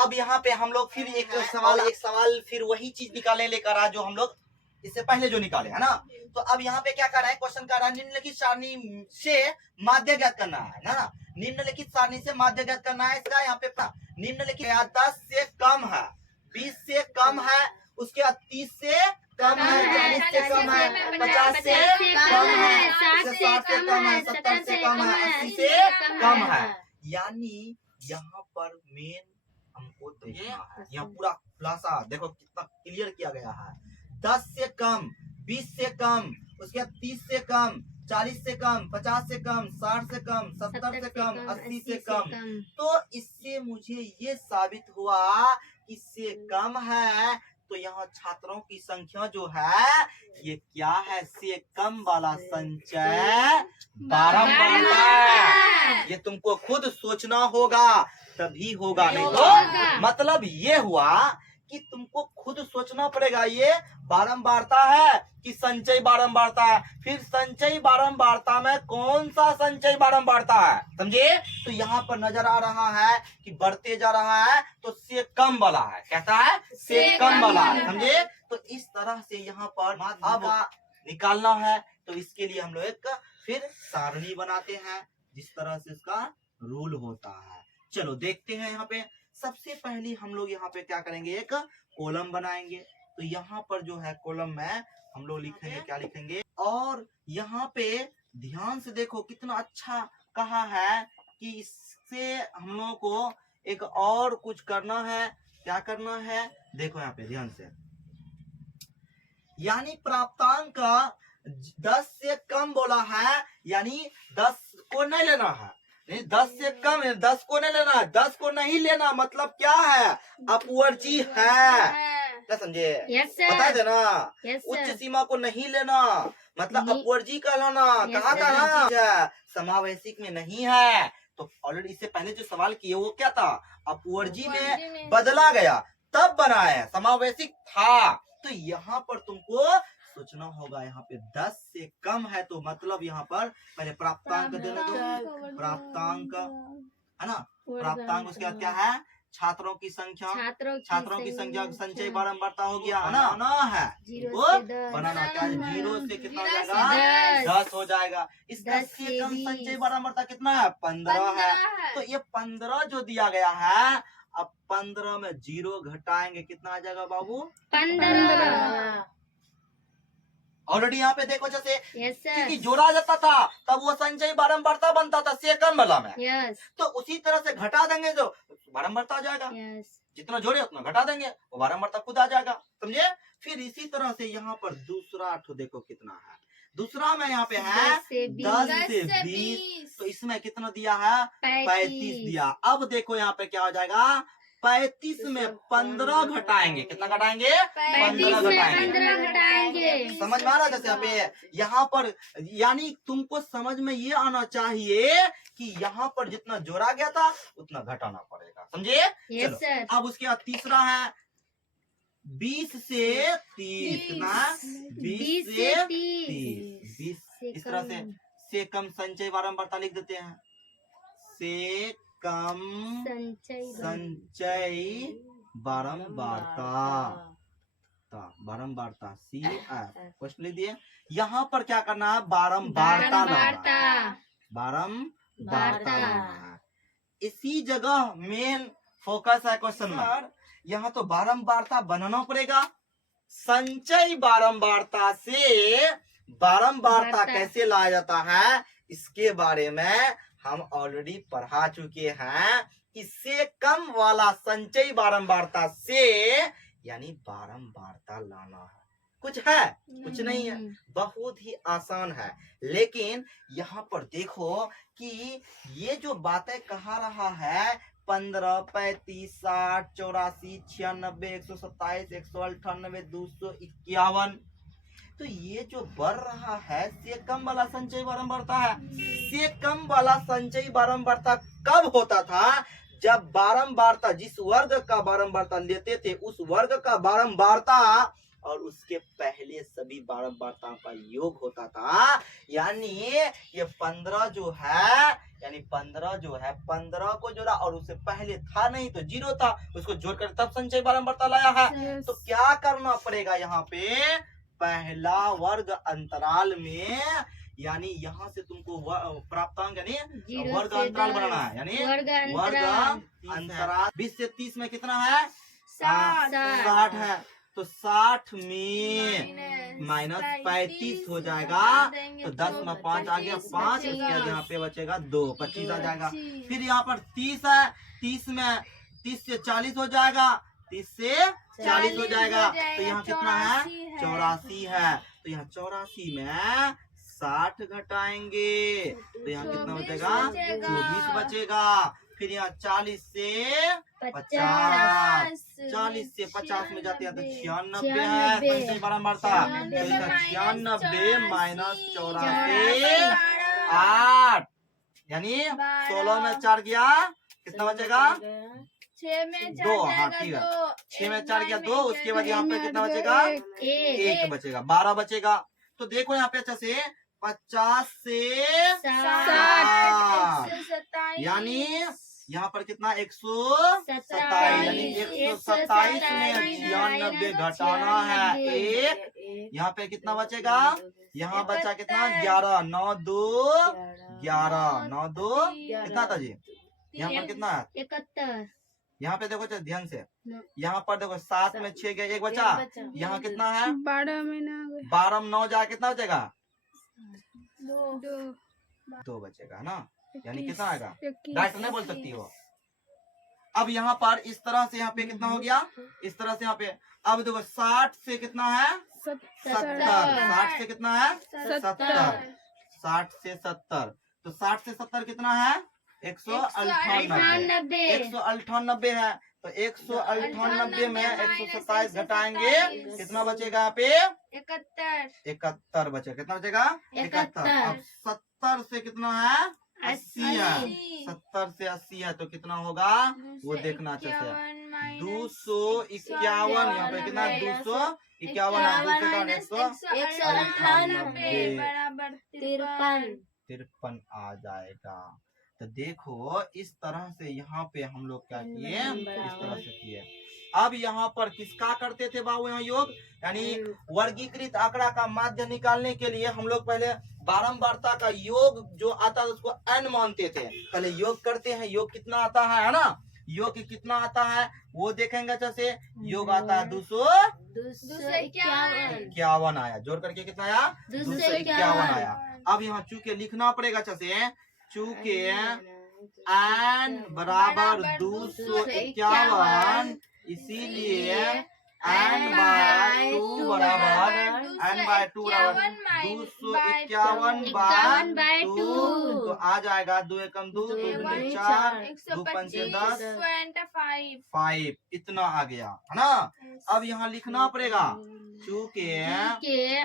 अब यहाँ पे हम लोग फिर एक सवाल फिर वही चीज निकालने लेकर आ जो हम लोग इससे पहले जो निकाले है ना। तो अब यहाँ पे क्या कर रहा है, क्वेश्चन कर रहा है निम्नलिखित सारणी से माध्य ज्ञात करना है ना। निम्नलिखित सारणी से माध्य ज्ञात करना है। इसका यहाँ पे निम्नलिखित 10 से कम है, 20 से कम है, उसके बाद 30 से कम है, 40 से कम है, 50 से कम है, 60 से कम है, 70 से कम है, 80 से कम है। यानी यहाँ पर मेन हमको देखना है, यहाँ पूरा खुलासा देखो कितना क्लियर किया गया है। 10 से कम, 20 से कम, उसके बाद 30 से कम, 40 से कम, 50 से कम, 60 से कम, 70 से कम, 80 से कम। तो इससे मुझे ये साबित हुआ कि इससे कम है। तो यहाँ छात्रों की संख्या जो है ये क्या है, से कम वाला संचय बारंबारता है। ये तुमको खुद सोचना होगा तभी होगा, नहीं तो मतलब ये हुआ कि तुमको खुद सोचना पड़ेगा ये बारंबारता है कि संचय बारंबारता है। फिर संचय बारंबारता में कौन सा संचय बारंबारता है, समझे। तो यहाँ पर नजर आ रहा है कि बढ़ते जा रहा है, तो से कम वाला है, कहता है से कम वाला है, समझे। तो इस तरह से यहाँ पर अब निकालना है। तो इसके लिए हम लोग एक फिर सारणी बनाते हैं जिस तरह से इसका रूल होता है। चलो देखते हैं। यहाँ पे सबसे पहले हम लोग यहाँ पे क्या करेंगे, एक कॉलम बनाएंगे। तो यहाँ पर जो है कॉलम में हम लोग लिखेंगे, क्या लिखेंगे। और यहाँ पे ध्यान से देखो कितना अच्छा कहा है कि इससे हम लोगों को एक और कुछ करना है। क्या करना है, देखो यहाँ पे ध्यान से, यानी प्राप्तांक 10 से कम बोला है, यानी 10 को नहीं लेना है, नहीं 10 से कम है, 10 को नहीं लेना है, 10 को नहीं लेना मतलब क्या है, अपवर्जी है, क्या समझे। बता देना उच्च सीमा को नहीं लेना मतलब अपवर्जी का लाना। कहाँ का ना समावेशिक में नहीं है। तो ऑलरेडी इससे पहले जो सवाल किए वो क्या था, अपवर्जी में बदला गया तब बना है, समावेशिक था। तो यहाँ पर तुमको सोचना होगा, यहाँ पे 10 से कम है तो मतलब यहाँ पर पहले प्राप्तांक देने दो, प्राप्तांक है ना। प्राप्तांक उसके बाद क्या है, छात्रों की संख्या, छात्रों की संख्या संचय बारंबारता हो गया है ना है वो बनाना। क्या 0 से कितना हो जाएगा, 10 हो जाएगा। इस 10 से कम संचय बारंबारता कितना है, 15 है। तो ये 15 जो दिया गया है, अब 15 में 0 घटाएंगे कितना आ जाएगा बाबू, 15। ऑलरेडी यहाँ पे देखो जैसे क्योंकि जोड़ा जाता था तब वो संचय बारंबारता बनता था से कम वाला में। तो उसी तरह से घटा देंगे जो बारंबारता आ जाएगा। जितना जोड़े उतना घटा देंगे, वो बारंबारता खुद आ जाएगा, समझे। फिर इसी तरह से यहाँ पर दूसरा तो देखो कितना है, दूसरा में यहाँ पे है 10 से 20। तो इसमें कितना दिया है, 35 दिया। अब देखो यहाँ पे क्या हो जाएगा, 35 में 15 घटाएंगे, कितना घटाएंगे, 15 घटाएंगे। समझ में आ रहा है। जैसे यहाँ पे यानी तुमको समझ में ये आना चाहिए कि यहाँ पर जितना जोड़ा गया था उतना घटाना पड़ेगा, समझे। चलो अब उसके बाद तीसरा है 20 से 30 ना, 20 से 30, 20 इस तरह से कम संचय बारंबारता लिख देते हैं, से कम संचय बारंबारता, बारंबारता सी क्वेश्चन लिख दिए। यहाँ पर क्या करना है, बारंबारता लाना। इसी जगह मेन फोकस है क्वेश्चन में। यहाँ तो बारंबारता बनाना पड़ेगा। संचय बारंबारता से बारंबारता कैसे लाया जाता है इसके बारे में हम ऑलरेडी पढ़ा चुके हैं। इससे कम वाला संचय बारंबारता से यानी बारंबारता लाना है। कुछ है, कुछ नहीं है, बहुत ही आसान है। लेकिन यहाँ पर देखो कि ये जो बातें कहा रहा है 15, 35, 60, 84, 96, 127, 198, 251, तो ये जो बढ़ रहा है से कम वाला संचय बारंबारता है। से कम वाला संचय बारंबारता कब होता था, जब बारंबारता जिस वर्ग का बारंबारता लेते थे उस वर्ग का बारंबारता और उसके पहले सभी बारंबारताओं का योग होता था। यानी ये 15 जो है, यानी 15 जो है, 15 को जोड़ा और उससे पहले था नहीं तो 0 था, उसको जोड़कर तब संचय बारंबारता लाया है। तो क्या करना पड़ेगा यहाँ पे, पहला वर्ग अंतराल में, यानी यहाँ से तुमको प्राप्तांक यानी वर्ग अंतराल बनाना है, यानी वर्ग अंतराल 20 से 30 में कितना है, 60 है। तो 60 में माइनस 35 हो जाएगा, तो 10 में 5 आ गया 5, इसके बाद यहाँ पे बचेगा 2, 25 आ जाएगा। फिर यहाँ पर 30 है, 30 में 30 से 40 हो जाएगा, 30 से 40 हो जाएगा, तो यहाँ कितना है, 84 है। तो यहाँ 84 में 60 घटाएंगे तो यहाँ कितना बचेगा, 24 बचेगा। फिर यहाँ 40 से 50, 40 से 50 में जाते हैं तो 96 है संचय बारंबारता। तो इसका 96 माइनस 84 8, यानी 16 में 4 गया, कितना बचेगा, 6 में 4 2। हाँ ठीक है, 6 में 4 गया 2, उसके बाद यहाँ पे कितना बचेगा, 1 बचेगा, 12 बचेगा। तो देखो यहाँ पे अच्छा से 50 से 60, यानी यहाँ पर कितना 127, यानी 127 में 96 घटाना है 1, यहाँ पे कितना बचेगा, यहाँ बचा कितना 11, 9 2 11, 9 2 कितना था जी, यहाँ पर कितना है 71, यहाँ पे देखो ध्यान से, यहाँ पर देखो 7 में 6 गया 1 बचा, यहाँ कितना है 12 में 12 में 9 जाए कितना बचेगा, 2 2 बचेगा ना, यानी कितना आएगा, डायरेक्ट नहीं बोल सकती हो। अब यहाँ पर इस तरह से यहाँ पे कितना हो गया, इस तरह से यहाँ पे, अब देखो 60 से कितना है 70, 60 से कितना है 70, 60 से 70, तो 60 से 70 कितना है 198, 198 है। तो 198 में 127 घटाएंगे कितना बचेगा, यहाँ पे 71 बचेगा, कितना बचेगा 71। अब 70 से कितना है 80 है, 70 से 80 है तो कितना होगा वो देखना अच्छे से, 251, यहाँ पे कितना 251 है, 193 आ जाएगा। तो देखो इस तरह से यहाँ पे हम लोग क्या किए, इस तरह से किए। अब यहाँ पर किसका करते थे बाबू, यहाँ योग, यानी वर्गीकृत आंकड़ा का माध्य निकालने के लिए हम लोग पहले बारंबारता का योग जो आता है उसको n मानते थे। पहले योग करते हैं, योग कितना आता है ना, योग कितना आता है वो देखेंगे अच्छे से। योग आता है 251 आया, जोड़ करके कितना आया 251 आया। अब यहाँ चूंकि लिखना पड़ेगा अच्छे से, चूंकि n बराबर 251, इसीलिए n बाय 2 बराबर 251/2। तो आ जाएगा 2 एकम 2, 2 दूनी 4, 2 पंचे 10, 5, इतना आ गया है ना। अब यहाँ लिखना पड़ेगा चूंकि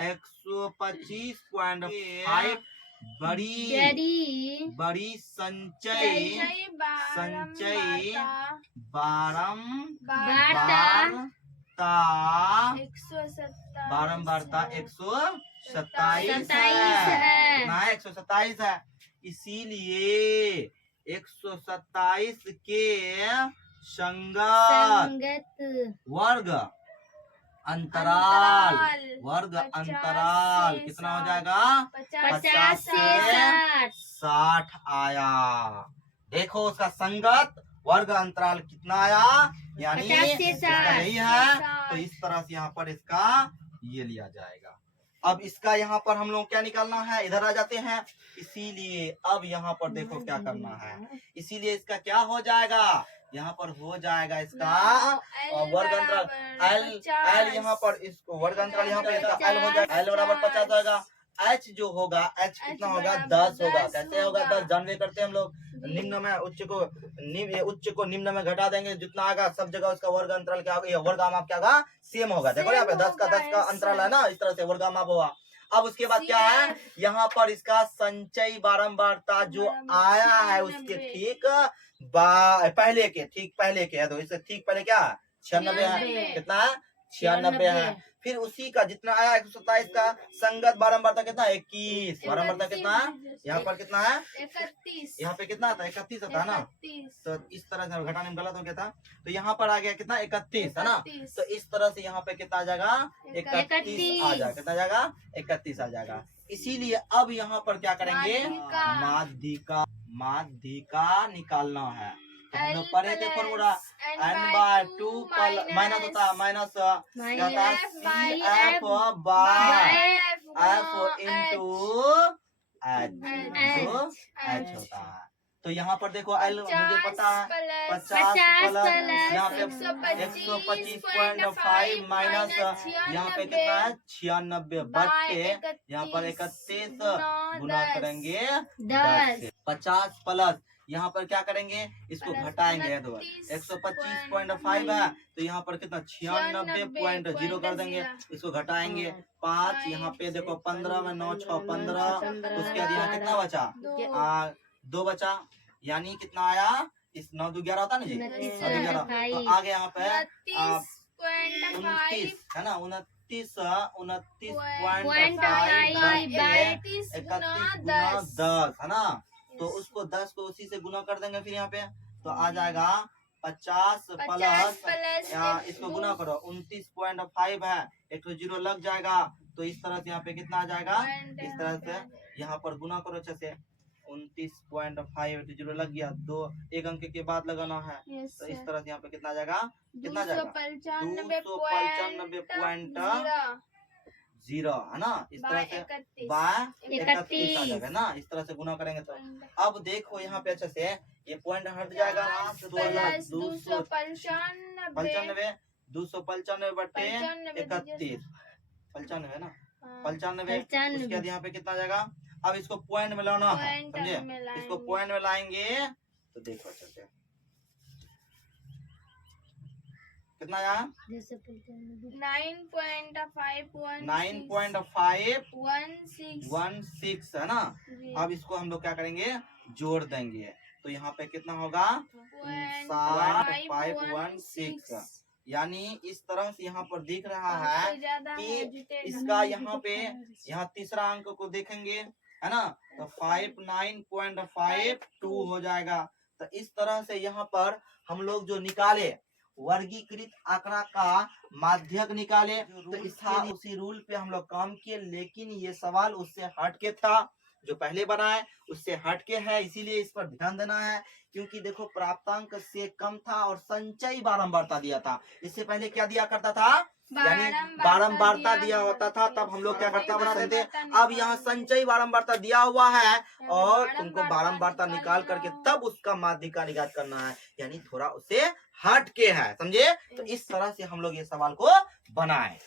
125.5 बड़ी संचय बारंबारता 127 है, कितना है 127 है। इसीलिए 127 के संगत वर्ग अंतराल कितना हो जाएगा 50 से 60 आया। देखो उसका संगत वर्ग अंतराल कितना आया, यानी इसका यही है। तो इस तरह से यहाँ पर इसका ये लिया जाएगा। अब इसका यहाँ पर हम लोग क्या निकालना है, इधर आ जाते हैं। इसीलिए अब यहाँ पर देखो क्या करना है, इसीलिए इसका क्या हो जाएगा, यहाँ पर हो जाएगा इसका वर्ग अंतराल एल यहाँ पर इसको वर्ग अंतराल यहाँ पे इसका एल हो जाएगा, एल बराबर 50 आएगा। एच जो होगा, एच कितना होगा 10 होगा। कैसे होगा 10 जानवे करते हैं हम लोग, निम्न में उच्च को निम्न में घटा देंगे, जितना आएगा सब जगह उसका वर्ग अंतराल क्या होगा, वर्गामाप क्या होगा सेम होगा। देखो यहाँ पे 10 का अंतराल है ना, इस तरह से वर्गामाप होगा। अब उसके बाद क्या है, यहाँ पर इसका संचय बारंबारता जो आया है उसके ठीक पहले के है, तो इससे ठीक पहले क्या 96 है, कितना है 96 है। फिर उसी का जितना आया 127 का संगत बारंबारता कितना 21, बारंबारता कितना है यहाँ पर कितना है 31, यहाँ पे कितना आता है 31 आता है ना। 31, तो इस तरह से घटाने में गलत हो गया था, तो यहाँ पर आ गया कितना 31 है ना। 31, तो इस तरह से यहाँ पे कितना आ जाएगा 31 आ जाएगा, कितना आ जाएगा 31 आ जाएगा। इसीलिए अब यहाँ पर क्या करेंगे माध्यिका। माध्यिका, माध्यिका निकालना है। तो हम लोग पढ़े थे फॉर्मूला n n/2 माइनस होता है माइनस क्या होता है CF by F into H होता है। तो यहाँ पर देखो L मुझे पता है 50 प्लस यहाँ पे 125.5 माइनस यहाँ पे कितना है 96 बट्टे यहाँ पर 31 गुना करेंगे 10 50 प्लस यहाँ पर क्या करेंगे इसको घटाएंगे 125.5 है तो यहाँ पर कितना 96.0 कर देंगे, इसको घटाएंगे 5 यहाँ पे देखो 15 में 9 6 15 उसके बाद यहाँ कितना बचा 2 बचा यानी कितना आया इस 9 2 11 होता ना जी 11 तो आगे यहाँ पे 29 है ना 31.5 है ना। तो उसको 10 को उसी से गुना कर देंगे फिर यहाँ पे तो आ जाएगा 50 प्लस इसको गुना करो 29.5 है एक तो 0 लग जाएगा तो इस तरह से यहाँ पे कितना आ जाएगा इस तरह से यहाँ पर गुना करो अच्छे से 29.5 0 लग गया 2 एक अंक के बाद लगाना है तो इस तरह से यहाँ पे कितना आ जाएगा कितना आ जाएगा 295.0 है ना। इस तरह से बाय 31 आ जाएगा ना, इस तरह से गुना करेंगे तो अब देखो यहाँ पे अच्छे से ये पॉइंट हट जाएगा 295 बट्टे 31 95 ना 95 उसके बाद यहाँ पे कितना आ जाएगा। अब इसको पॉइंट में लाना है समझे, इसको पॉइंट में लाएंगे तो देखो अच्छे से कितना आया 9.516 है ना। अब इसको हम लोग क्या करेंगे जोड़ देंगे तो यहाँ पे कितना होगा 516 यानी इस तरह से यहाँ पर दिख रहा है कि इसका यहाँ पे यहाँ तीसरा अंक को देखेंगे है ना तो 59.52 हो जाएगा। तो इस तरह से यहाँ पर हम लोग जो निकाले वर्गीकृत आंकड़ा का माध्यक निकाले तो उसी रूल पे हम लोग काम किए, लेकिन ये सवाल उससे हटके था जो पहले बनाए उससे हटके है, इसीलिए इस पर ध्यान देना है क्योंकि देखो प्राप्तांक से कम था और संचयी बारंबारता दिया था। इससे पहले क्या दिया करता था यानी बारंबारता दिया होता था तब हम लोग क्या करता बनाते थे। अब यहाँ संचयी बारंबारता दिया हुआ है और तुमको बारंबारता निकाल करके तब उसका माध्यिका निकाल करना है यानी थोड़ा उसे हट के है समझे। तो इस तरह से हम लोग ये सवाल को बनाए।